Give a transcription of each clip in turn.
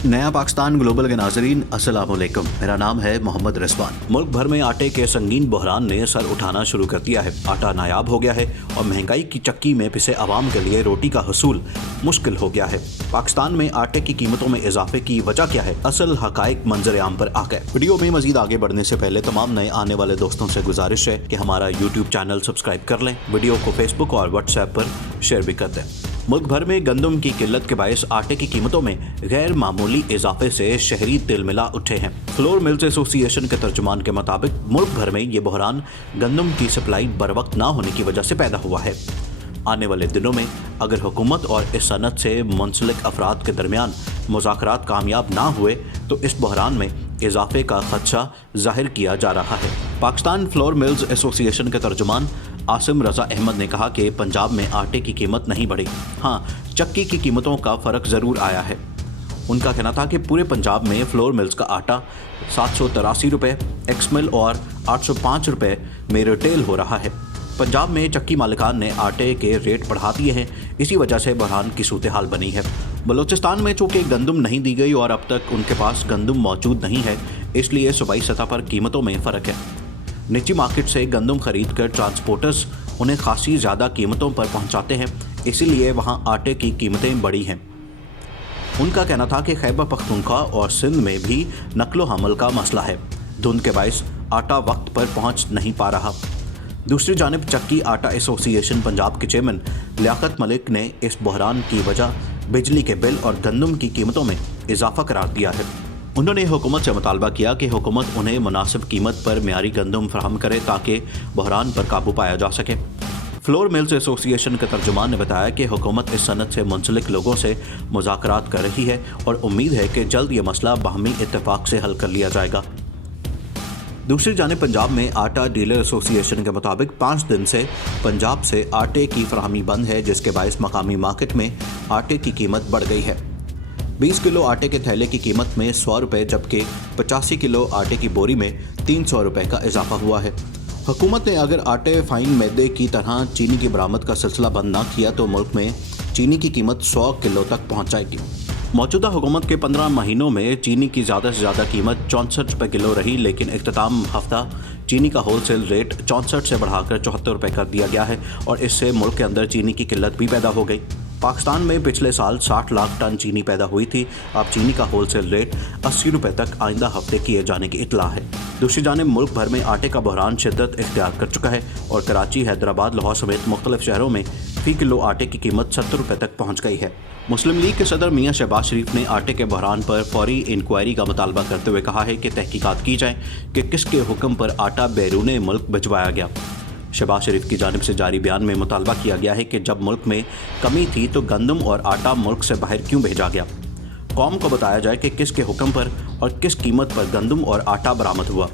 नया पाकिस्तान ग्लोबल के नाजरीन अस्सलाम वालेकुम। मेरा नाम है मोहम्मद रिजवान। मुल्क भर में आटे के संगीन बहरान ने सर उठाना शुरू कर दिया है। आटा नायाब हो गया है और महंगाई की चक्की में पिसे आवाम के लिए रोटी का हसूल मुश्किल हो गया है। पाकिस्तान में आटे की कीमतों में इजाफे की वजह क्या है, असल हकाइक मंजर आम पर आ गए। वीडियो में मजीद आगे बढ़ने से पहले तमाम नए आने वाले दोस्तों से गुजारिश है कि हमारा यूट्यूब चैनल सब्सक्राइब कर लें, वीडियो को फेसबुक और व्हाट्सएप पर शेयर भी कर दें। मुल्क भर में गंदम की किल्लत के बायस आटे की कीमतों में गैर मामूली इजाफे से शहरी तिलमिला उठे हैं। फ्लोर मिल्स एसोसिएशन के तर्जुमान के मुताबिक मुल्क भर में ये बहरान गंदम की सप्लाई बरवक्त ना होने की वजह से पैदा हुआ है। आने वाले दिनों में अगर हुकूमत और इस सनत से मुंसलिक अफराद के दरमियान मुज़ाकरात कामयाब ना हुए तो इस बहरान में इजाफे का खदशा जाहिर किया जा रहा है। पाकिस्तान फ्लोर मिल्स एसोसिएशन के तर्जुमान आसिम रजा अहमद ने कहा कि पंजाब में आटे की कीमत नहीं बढ़ी, हाँ चक्की की कीमतों का फ़र्क ज़रूर आया है। उनका कहना था कि पूरे पंजाब में फ्लोर मिल्स का आटा 783 रुपये एक्स मिल और 805 रुपये में रिटेल हो रहा है। पंजाब में चक्की मालिकान ने आटे के रेट बढ़ा दिए हैं, इसी वजह से बहरान की सूरत हाल बनी है। बलूचिस्तान में चूँकि गंदम नहीं दी गई और अब तक उनके पास गंदम मौजूद नहीं है, इसलिए सूबाई सतह पर कीमतों में फ़र्क है। निजी मार्केट से गंदम खरीद कर ट्रांसपोर्टर्स उन्हें खासी ज़्यादा कीमतों पर पहुंचाते हैं, इसीलिए वहां आटे की कीमतें बढ़ी हैं। उनका कहना था कि खैबर पख्तूनख्वा और सिंध में भी नकलो हमल का मसला है। धुंध के बायस आटा वक्त पर पहुंच नहीं पा रहा। दूसरी जानिब चक्की आटा एसोसिएशन पंजाब के चेयरमैन लियाकत मलिक ने इस बहरान की वजह बिजली के बिल और गंदम की कीमतों में इजाफा करार दिया है। उन्होंने हुकूमत से मुतालबा किया कि हुकूमत उन्हें मुनासिब कीमत पर मियारी गंदम फराहम करे ताकि बहरान पर काबू पाया जा सके। फ्लोर मिल्स एसोसिएशन के तर्जुमान ने बताया कि हुकूमत इस सनत से मुंसलिक लोगों से मुज़ाकरात कर रही है और उम्मीद है कि जल्द ये मसला बाहमी इत्तेफाक से हल कर लिया जाएगा। दूसरी जानिब पंजाब में आटा डीलर एसोसिएशन के मुताबिक 5 दिन से पंजाब से आटे की फराहमी बंद है, जिसके बायस मकामी मार्केट में आटे की कीमत बढ़ गई है। 20 किलो आटे के थैले की कीमत में 100 रुपये जबकि 85 किलो आटे की बोरी में 300 रुपये का इजाफा हुआ है। हुकूमत ने अगर आटे फाइन मैदे की तरह चीनी की बरामद का सिलसिला बंद ना किया तो मुल्क में चीनी की कीमत 100 किलो तक पहुँच जाएगी। मौजूदा हुकूमत के 15 महीनों में चीनी की ज़्यादा से ज़्यादा कीमत 64 रुपये किलो रही, लेकिन इख्तिताम हफ्ता चीनी का होलसेल रेट 64 से बढ़ाकर 74 रुपये कर दिया गया है और इससे मुल्क के अंदर चीनी की किल्लत भी पैदा हो गई। पाकिस्तान में पिछले साल 60 लाख टन चीनी पैदा हुई थी। अब चीनी का होलसेल रेट 80 रुपये तक आइंदा हफ्ते किए जाने की इतला है। दूसरी जानिब मुल्क भर में आटे का बहरान शिद्दत इख्तियार कर चुका है और कराची, हैदराबाद, लाहौर समेत मुख्तलिफ शहरों में फ़ी किलो आटे की कीमत 70 रुपये तक पहुँच गई है। मुस्लिम लीग के सदर मियां शहबाज शरीफ ने आटे के बहरान पर फौरी इंक्वायरी का मुतालबा करते हुए कहा है कि तहकीकात की जाए कि किसके हुक्म पर आटा बैरून मुल्क भिजवाया गया। शहबाज शरीफ की जानिब से जारी बयान में मुतालबा किया गया है कि जब मुल्क में कमी थी तो गंदम और आटा मुल्क से बाहर क्यों भेजा गया। कौम को बताया जाए कि किसके हुक्म पर और किस कीमत पर गंदम और आटा बरामद हुआ।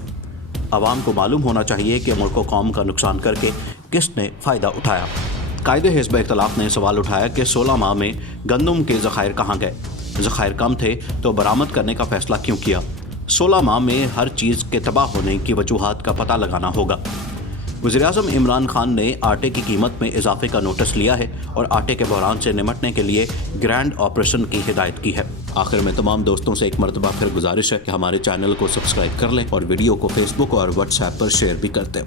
आवाम को मालूम होना चाहिए कि मुल्क कौम का नुकसान करके किसने फ़ायदा उठाया। कायदे हिज़्ब इख्तिलाफ ने सवाल उठाया कि 16 माह में गंदम के ज़खायर कहाँ गए। ज़खायर कम थे तो बरामद करने का फ़ैसला क्यों किया। 16 माह में हर चीज़ के तबाह होने की वजूहात का पता लगाना होगा। वज़ीर-ए-आज़म इमरान खान ने आटे की कीमत में इजाफे का नोटिस लिया है और आटे के बहरान से निमटने के लिए ग्रैंड ऑपरेशन की हिदायत की है। आखिर में तमाम दोस्तों से एक मरतबा फिर गुजारिश है कि हमारे चैनल को सब्सक्राइब कर लें और वीडियो को फेसबुक और व्हाट्सएप पर शेयर भी कर दें।